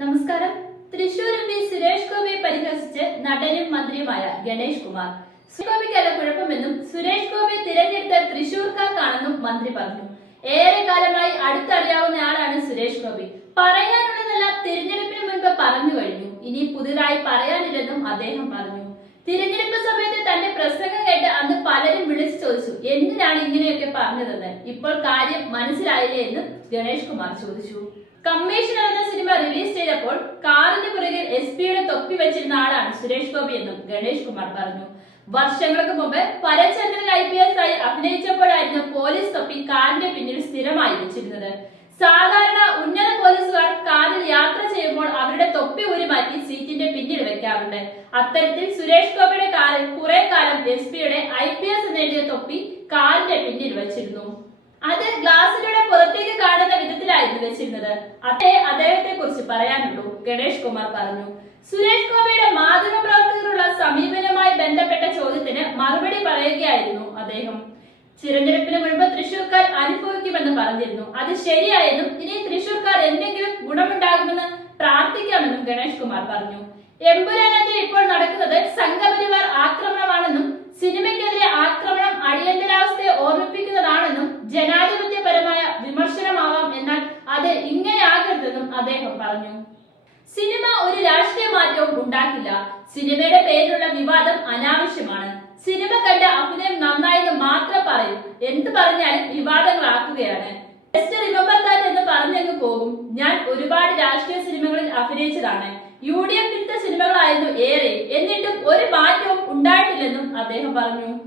നമസ്കാരം. Thrissur M P Suresh ഗോപിയെ പരിഹസിച്ച് നടനും മന്ത്രിയുമായ ഗണേഷ് കുമാർ. സുരേഷ് കുഴപ്പമെന്നും സുരേഷ് ഗോപിയെ തിരഞ്ഞെടുത്ത തൃശൂർക്കാർക്കാണെന്നും മന്ത്രി പറഞ്ഞു. ഏറെ കാലമായി അടുത്തറിയാവുന്ന ആളാണ് സുരേഷ് ഗോപി. പറയാനുള്ളതെല്ലാം തിരഞ്ഞെടുപ്പിന് മുൻപ് പറഞ്ഞു കഴിഞ്ഞു. ഇനി പുതുതായി പറയാനില്ലെന്നും അദ്ദേഹം പറഞ്ഞു. തിരഞ്ഞെടുപ്പ് സമയത്ത് തന്റെ പ്രസംഗം കേട്ട് അന്ന് പലരും വിളിച്ചു ചോദിച്ചു എന്തിനാണ് ഇങ്ങനെയൊക്കെ പറഞ്ഞതെന്ന്? ഇപ്പോൾ കാര്യം മനസ്സിലായില്ലേ? എന്ന് ഗണേഷ് കുമാർ ചോദിച്ചു. കമ്മീഷണർ എന്ന സിനിമ റിലീസ് ചെയ്തപ്പോൾ കാറിന്റെ പുറകിൽ എസ് പിയുടെ തൊപ്പി വെച്ചിരുന്ന ആളാണ് സുരേഷ് ഗോപി എന്നും ഗണേഷ് കുമാർ പറഞ്ഞു. വർഷങ്ങൾക്ക് മുമ്പ് പരചന്ദ്രൻ ഐ പി എസ് ആയി അഭിനയിച്ചപ്പോഴായിരുന്നു പോലീസ് തൊപ്പി കാറിന്റെ പിന്നിൽ സ്ഥിരമായി വെച്ചിരുന്നത്. സാധാരണ ഉന്നത പോലീസുകാർ കാറിൽ യാത്ര ചെയ്യുമ്പോൾ അവരുടെ തൊപ്പി ഊരി മാറ്റി സീറ്റിന്റെ പിന്നിൽ വെക്കാറുണ്ട്. അത്തരത്തിൽ സുരേഷ് ഗോപിയുടെ എസ് പിയുടെ ഐ പി എസ് എന്നെഴുതിയ തൊപ്പി കാലിന്റെ പിന്നിൽ വെച്ചിരുന്നു. അത് ഗ്ലാസിലൂടെ പുറത്തേക്ക് കാണുന്ന വിധത്തിലായിരുന്നു വെച്ചിരുന്നത്. അതേ അദ്ദേഹത്തെ കുറിച്ച് പറയാനുള്ളൂ ഗണേഷ് കുമാർ പറഞ്ഞു. സുരേഷ് ഗോപിയുടെ മാധ്യമ പ്രവർത്തകരുള്ള സമീപനവുമായി ബന്ധപ്പെട്ട ചോദ്യത്തിന് മറുപടി പറയുകയായിരുന്നു അദ്ദേഹം. തിരഞ്ഞെടുപ്പിന് മുൻപ് തൃശൂർക്കാർ അനുഭവിക്കുമെന്ന് പറഞ്ഞിരുന്നു. അത് ശരിയായെന്നും ഇനി തൃശൂർക്കാർ എന്തെങ്കിലും ഗുണമുണ്ടാകുമെന്ന് പ്രാർത്ഥിക്കാമെന്നും ഗണേഷ് കുമാർ പറഞ്ഞു. എമ്പുരാനത്തിൽ ഇപ്പോൾ നടക്കുന്നത് സംഘപരിവാർ ആക്രമണമാണെന്നും അത് ഇങ്ങനെ അദ്ദേഹം പറഞ്ഞു. സിനിമ ഒരു രാഷ്ട്രീയ മാറ്റവും ഉണ്ടാക്കില്ല. സിനിമയുടെ പേരിലുള്ള വിവാദം അനാവശ്യമാണ്. സിനിമ കണ്ട അഭിനയം നന്നായെന്ന് മാത്രം പറയും. എന്ത് പറഞ്ഞാലും വിവാദങ്ങളാക്കുകയാണ്. ജസ്റ്റ് എന്ന് പറഞ്ഞങ്ങ് പോകും. ഞാൻ ഒരുപാട് രാഷ്ട്രീയ സിനിമകളിൽ അഭിനയിച്ചതാണ്. യു ഡി എഫ് വിരുദ്ധ സിനിമകളായിരുന്നു ഏറെ. എന്നിട്ടും ഒരു മാറ്റവും ഉണ്ടായിട്ടില്ലെന്നും അദ്ദേഹം പറഞ്ഞു.